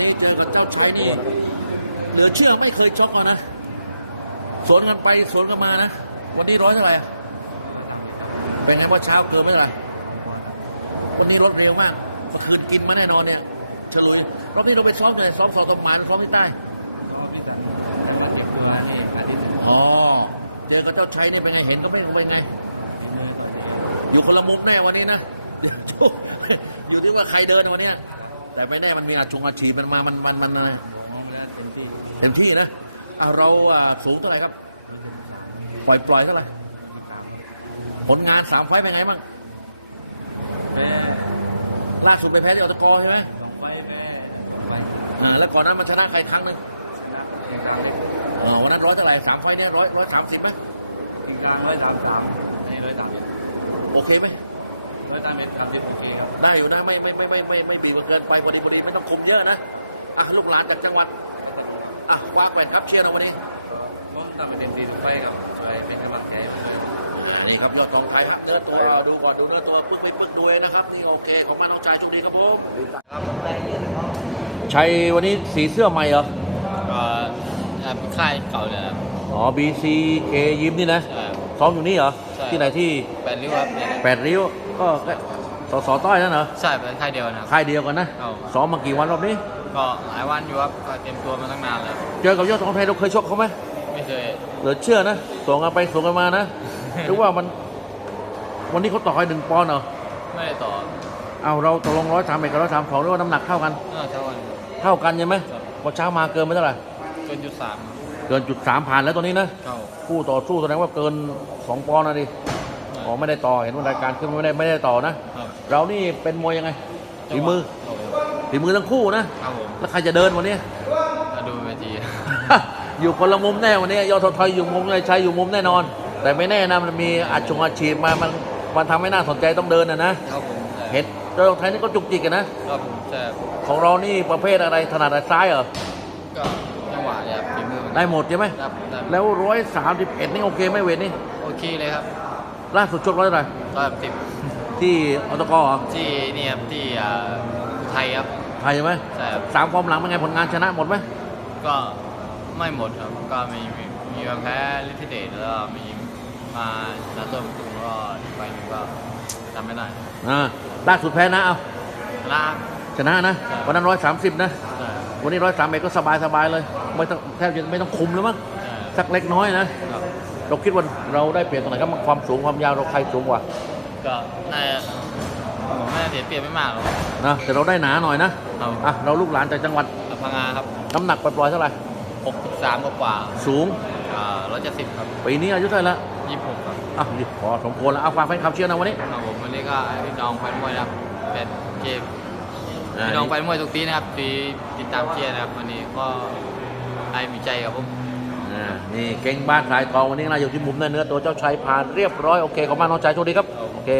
นี้เจอกับเจ้าชายนี่เหลือเชื่อไม่เคยชกก่อนะ สวนกันไปสวนกันมานะ วันนี้ร้อยเท่าไหร่ เป็นไงว่าเช้าเกินไม่เท่าไหร่วันนี้รถเร็วมากเมื่อคืนกินมาแน่นอนเนี่ยฉลุยรอบนี้เราไปซ้อมเลยซ้อมสอบตำหมานซ้อมไม่ได้อ๋อเจอกับเจ้าชัยนี่เป็นไงเห็นก็ไม่เป็นไง อยู่คนละมุมแน่วันนี้นะอยู่ที่ว่าใครเดินวันนี้ แต่ไม่แน่มันมีอาชงอาชีพมันมา มันมันมันอะไรเต็มที่นะอะเราอะสูงเท่าไหร่ครับ ปล่อยปล่อยเท่าไหร่ผลงานสามไฟต์เป็นไงบ้างล่าสุดไปแพ้ที่ออตกใช่ไหมอ่าแล้วก่อนนั้นมันชนะใครครั้งหนึ่งอ๋อวันนั้นร้อยเท่าไหร่สามไฟต์เนี่ยร้อยร้อยสามสิบไหมร้อยสามสามนี่ร้อยสามโอเคไหมร้อยสามเอ็ดสามสิบโอเคครับ ได้อยู่นะไม่ไม่ไม่ไม่ไม่ไม่บีบเกินไปพอดีพอดีไม่ต้องคมเยอะนะอะลูกหลานจากจังหวัดอะคว้าแหวนครับเชียร์เราวันนี้ผมทำเป็นเต็มที่ทุกไฟครับช่วยเป็นกำลังใจให้ผมอ่านี่ครับยอดทองไทยครับเนื้อตัวดูก่อนดูเนื้อตัวปึ๊กไปปึ๊กด้วยนะครับนี่โอเคของมันน้องชายโชคดีครับผมครับชัยวันนี้สีเสื้อใหม่เหรอก็ค่ายเก่าเลยครับอ๋อ BCK ยิมนี่นะใช่ซ้อมอยู่นี่เหรอใช่ที่ไหนที่แปดริ้วครับเนี่ยแปดริ้วก็ก็ สสต้อยนั่นเหรอใช่เป็นค่ายเดียวนะครับ ค่ายเดียวกันนะครับซ้อมมากี่วันรอบนี้ ก็หลายวันอยู่ครับก็เตรียมตัวมาตั้งนานแล้วเจอกับยอดทองไทยเราเคยชกเขาไหมไม่เคยเหลือเชื่อนะส่งกันไปส่งกันมานะ หรือว่ามัน วันนี้เขาต่อให้หนึ่งปอนด์เหรอไม่ได้ต่อเอาเราตกลงร้อยสามเอ็ดกับร้อยสามสองหรือว่าน้ำหนักเท่ากันเออเท่ากันเท่ากันใช่ไหมครับพอเช้ามาเกินไปเท่าไหร่เกินจุดสามเกินจุดสามผ่านแล้วตัวนี้นะเก้าคู่ต่อสู้แสดงว่าเกินสองปอนด์นะดิ อ๋อไม่ได้ต่อเห็นว่ารายการขึ้นไม่ได้ไม่ได้ต่อนะครับเรานี่เป็นมวยยังไงฝีมือครับผมฝีมือทั้งคู่นะครับผมแล้วใครจะเดินวันนี้มาดูเวทีอยู่คนละมุมแน่วันนี้ยอดทอยอยู่มุมเลยชัยอยู่มุมแน่นอน แต่ไม่แน่นะมันมีอาชงอาชีพมามันมันทำให้น่าสนใจต้องเดินนะนะครับผมใช่เห็นยอดไทยนี่ก็จุกจิกกันนะครับผมใช่ของเรานี่ประเภทอะไรถนัดซ้ายเหรอก็จังหวะเนี่ยครับฝีมือมันได้หมดใช่ไหมครับได้แล้วร้อยสามสิบเอ็ดนี่โอเคไหมเวทนี่โอเคเลยครับ ล่าสุดชกร้อยเท่าไหร่ร้อยสิบที่อตกเหรอที่นี่ครับที่อ่าอุทัยครับไทยใช่ไหมใช่ครับสามฟอร์มหลังเป็นไงผลงานชนะหมดไหมก็ไม่หมดครับก็มีมีมีมาแพ้ลิทิเดตแล้วก็มีมานาตัวตุงก็อีกใบหนึงก็จำไม่ได้อ่าล่าสุดแพ้นะเอาลากชนะนะครับวันนั้นร้อยสามสิบนะใช่วันนี้ร้อยสามเอ็ดก็สบายสบายเลยไม่ต้องแทบจะไม่ต้องคุมแล้วมั้งใช่สักเล็กน้อยนะครับ เราคิดว่าเราได้เปรียบตรงไหนครับความสูงความยาวเราใครสูงกว่า ก็น่าจะผมไม่ได้เสียเปรียบไม่มากหรอกนะแต่เราได้หนาหน่อยนะครับอะเราลูกหลานจากจังหวัดพังงาครับ น้ำหนักปล่อยๆเท่าไหร่63กว่ากว่าสูงร้อยเจ็ดสิบครับปีนี้อายุเท่าไหร่ละยี่สิบหกครับอะนี่พอสมควรแล้วเอาฝากแฟนคลับเชียร์นะวันนี้ครับผมวันนี้ก็ให้พี่น้องแฟนมวยนะครับเป็นเกมอ่าพี่น้องแฟนมวยทุกทีนะครับที่ติดตามเชียร์นะครับวันนี้ก็ให้มีใจกับผม อ่านี่เก่งบ้านขายทองวันนี้นะอยู่ที่มุมเนื้อเนื้อตัวเจ้าชายผ่านเรียบร้อยโอเคขอบคุณมากน้องชายโชคดีครับโอเค